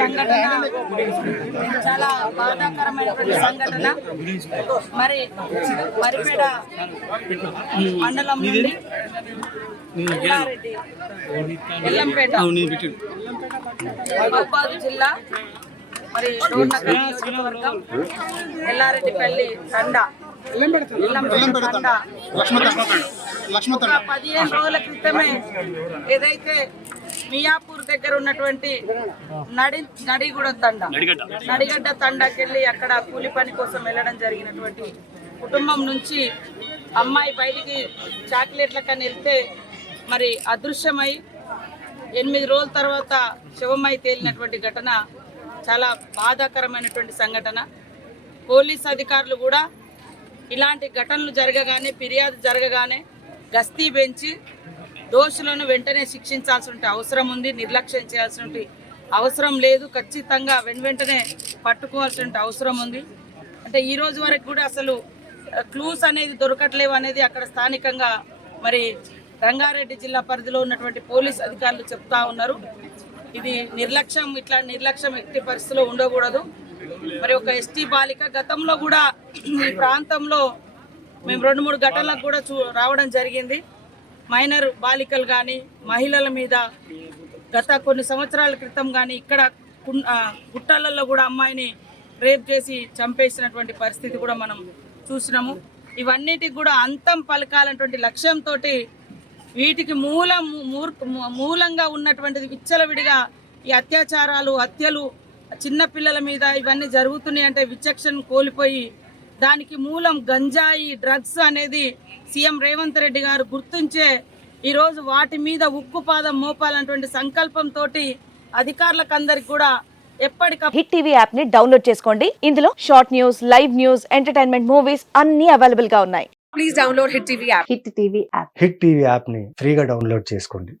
సంఘటన చాలా బాధాకరమైనటువంటి సంఘటన. మరి మరిపేడ మండలం నుండి ఎల్లంపేట మహబూబాబాద్ జిల్లా మరి డోర్నకల్ నియోజకవర్గం ఎల్లారెడ్డిపల్లి తండా 15 రోజుల క్రితమే ఏదైతే మియాపూర్ దగ్గర ఉన్నటువంటి నడిగడ్డ తండాకెళ్ళి అక్కడ కూలి పని కోసం వెళ్ళడం జరిగినటువంటి కుటుంబం నుంచి అమ్మాయి బయటికి చాక్లెట్లకని వెళ్తే మరి అదృశ్యమై 8 రోజుల తర్వాత శవమై తేలినటువంటి ఘటన చాలా బాధాకరమైనటువంటి సంఘటన. పోలీస్ అధికారులు కూడా ఇలాంటి ఘటనలు జరగగానే, ఫిర్యాదు జరగగానే గస్తీ పెంచి దోషులను వెంటనే శిక్షించాల్సిన అవసరం ఉంది. నిర్లక్ష్యం చేయాల్సిన అవసరం లేదు. ఖచ్చితంగా వెంటనే పట్టుకోవాల్సిన అవసరం ఉంది. అంటే ఈ రోజు వరకు కూడా అసలు క్లూస్ అనేది దొరకట్లేవు అనేది అక్కడ స్థానికంగా మరి రంగారెడ్డి జిల్లా పరిధిలో ఉన్నటువంటి పోలీస్ అధికారులు చెప్తా ఉన్నారు. ఇది నిర్లక్ష్యం, ఇట్లా నిర్లక్ష్యం ఎట్టి పరిస్థితిలో ఉండకూడదు. మరి ఒక ఎస్టీ బాలిక గతంలో కూడా ఈ ప్రాంతంలో మేము 2-3 ఘటనలకు కూడా రావడం జరిగింది. మైనర్ బాలికలు కానీ మహిళల మీద గత కొన్ని సంవత్సరాల క్రితం కానీ ఇక్కడ గుట్టలలో కూడా అమ్మాయిని రేప్ చేసి చంపేసినటువంటి పరిస్థితి కూడా మనం చూసినాము. ఇవన్నిటికి కూడా అంతం పలకాలన్నటువంటి లక్ష్యంతో వీటికి మూలంగా ఉన్నటువంటిది విచ్చలవిడిగా ఈ అత్యాచారాలు, హత్యలు చిన్నపిల్లల మీద ఇవన్నీ జరుగుతున్నాయి అంటే విచక్షణ కోల్పోయి దానికి మూలం గంజాయి, డ్రగ్స్ అనేది సీఎం రేవంత్ రెడ్డి గారు గుర్తించే ఈరోజు వాటి మీద ఉక్కుపాదం మోపాలన్నటువంటి సంకల్పంతో అధికారులకు అందరికి కూడా ఎప్పటికప్పుడు హిట్ టీవీ యాప్ ని డౌన్లోడ్ చేసుకోండి. ఇందులో short news, live news, entertainment movies అన్ని అవైలబుల్ గా ఉన్నాయి. Please download hit TV app. Hit TV app ని ఫ్రీగా డౌన్లోడ్ చేసుకోండి.